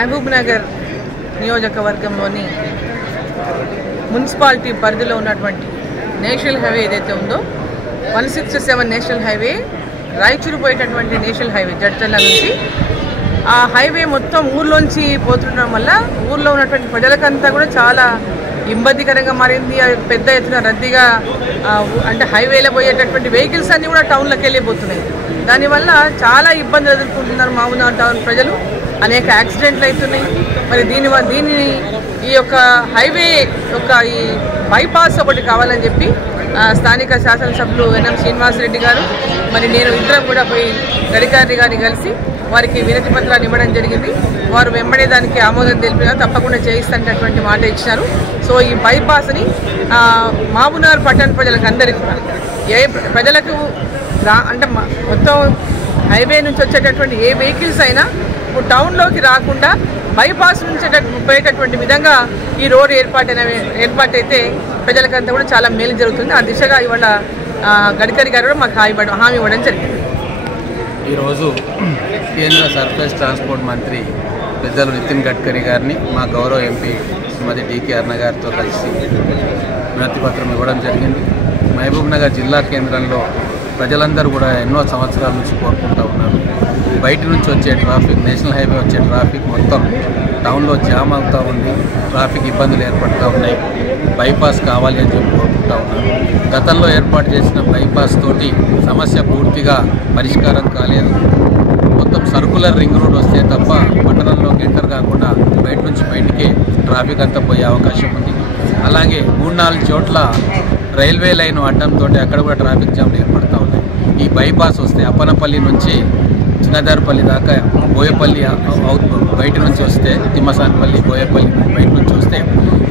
మహబూబ్నగర్ నియోజకవర్గంలోని మున్సిపాలిటీ పరిధిలో ఉన్నటువంటి నేషనల్ హైవే ఏదైతే ఉందో 167 నేషనల్ హైవే రాయచూరు పోయేటటువంటి నేషనల్ హైవే జడ్చర్ల నుంచి ఆ హైవే మొత్తం ఊర్లోంచి పోతుండడం వల్ల ఊర్లో ఉన్నటువంటి ప్రజలకంతా కూడా చాలా ఇబ్బందికరంగా మారింది. పెద్ద ఎత్తున రద్దీగా అంటే హైవేలో పోయేటటువంటి వెహికల్స్ అన్నీ కూడా టౌన్లోకి వెళ్ళిపోతున్నాయి. దానివల్ల చాలా ఇబ్బందులు ఎదుర్కొంటున్నారు మామూలు టౌన్ ప్రజలు. అనేక యాక్సిడెంట్లు అవుతున్నాయి. మరి దీన్ని ఈ యొక్క హైవే యొక్క ఈ బైపాస్ ఒకటి కావాలని చెప్పి స్థానిక శాసనసభ్యులు ఎన్ఎం శ్రీనివాసరెడ్డి గారు మరి నేను ఇద్దరం కూడా పోయి గడికారి గారిని కలిసి వారికి వినతి పత్రాన్ని ఇవ్వడం జరిగింది. వారు వెంబడే దానికి ఆమోదం తెలిపినా తప్పకుండా చేయిస్తున్నటువంటి మాట ఇచ్చినారు. సో ఈ బైపాస్ని మహబూబ్నగర్ పట్టణ ప్రజలకు అందరికీ ఏ ప్రజలకు అంటే మొత్తం హైవే నుంచి వచ్చేటటువంటి ఏ వెహికల్స్ అయినా ఇప్పుడు టౌన్లోకి రాకుండా బైపాస్ నుంచి పోయేటటువంటి విధంగా ఈ రోడ్డు ఏర్పాటైతే ప్రజలకంతా కూడా చాలా మేలు జరుగుతుంది. ఆ దిశగా ఇవాళ గడ్కరీ గారు కూడా మాకు హామీ ఇవ్వడం జరిగింది. ఈరోజు కేంద్ర సర్ఫేస్ ట్రాన్స్పోర్ట్ మంత్రి పెద్దలు నితిన్ గడ్కరీ గారిని మా గౌరవ ఎంపీ శ్రీమతి డికే అరుణ గారితో కలిసి వినతి పత్రం ఇవ్వడం జరిగింది. మహబూబ్నగర్ జిల్లా కేంద్రంలో ప్రజలందరూ కూడా ఎన్నో సంవత్సరాల నుంచి కోరుకుంటూ ఉన్నారు. బయట నుంచి వచ్చే ట్రాఫిక్, నేషనల్ హైవే వచ్చే ట్రాఫిక్ మొత్తం టౌన్లో జామ్ అవుతూ ఉంది. ట్రాఫిక్ ఇబ్బందులు ఏర్పడుతూ ఉన్నాయి. బైపాస్ కావాలి అని చెప్పి కోరుకుంటూ ఉన్నారు. గతంలో ఏర్పాటు చేసిన బైపాస్ తోటి సమస్య పూర్తిగా పరిష్కారం కాలేదు. మొత్తం సర్కులర్ రింగ్ రోడ్ వస్తే తప్ప పట్టణంలోకి ఎంటర్ కాకుండా బయట నుంచి బయటికే ట్రాఫిక్ అంతా పోయే అవకాశం ఉంది. అలాగే 3-4 చోట్ల రైల్వే లైన్ అడ్డంతో అక్కడ కూడా ట్రాఫిక్ జామ్లు ఏర్పడుతూ ఉన్నాయి. ఈ బైపాస్ వస్తే అప్పనపల్లి నుంచి చిన్నదారుపల్లి దాకా బోయపల్లి బయట నుంచి వస్తే తిమ్మసానపల్లి బోయపల్లి బయట నుంచి వస్తే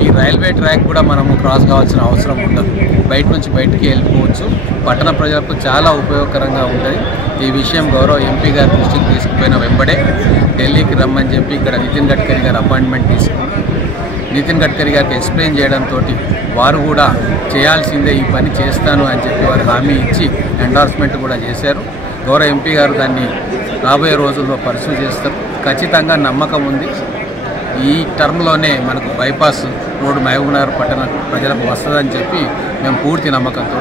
ఈ రైల్వే ట్రాక్ కూడా మనము క్రాస్ కావాల్సిన అవసరం ఉండదు. బయట నుంచి బయటికి వెళ్ళిపోవచ్చు. పట్టణ ప్రజలకు చాలా ఉపయోగకరంగా ఉంటుంది. ఈ విషయం గౌరవ ఎంపీ గారి దృష్టికి తీసుకుపోయిన వెంబడే ఢిల్లీకి రమ్మని చెప్పి ఇక్కడ నితిన్ గడ్కరీ గారు అపాయింట్మెంట్ తీసుకుని నితిన్ గడ్కరీ గారికి ఎక్స్ప్లెయిన్ చేయడంతో వారు కూడా చేయాల్సిందే, ఈ పని చేస్తాను అని చెప్పి వారు హామీ ఇచ్చి ఎండార్స్మెంట్ కూడా చేశారు. గౌరవ ఎంపీ గారు దాన్ని రాబోయే రోజుల్లో పర్సూ చేస్తారు. ఖచ్చితంగా నమ్మకం ఉంది. ఈ టర్మ్లోనే మనకు బైపాస్ రోడ్డు మహబూబ్నగర్ పట్టణ ప్రజలకు వస్తుందని చెప్పి మేము పూర్తి నమ్మకంతో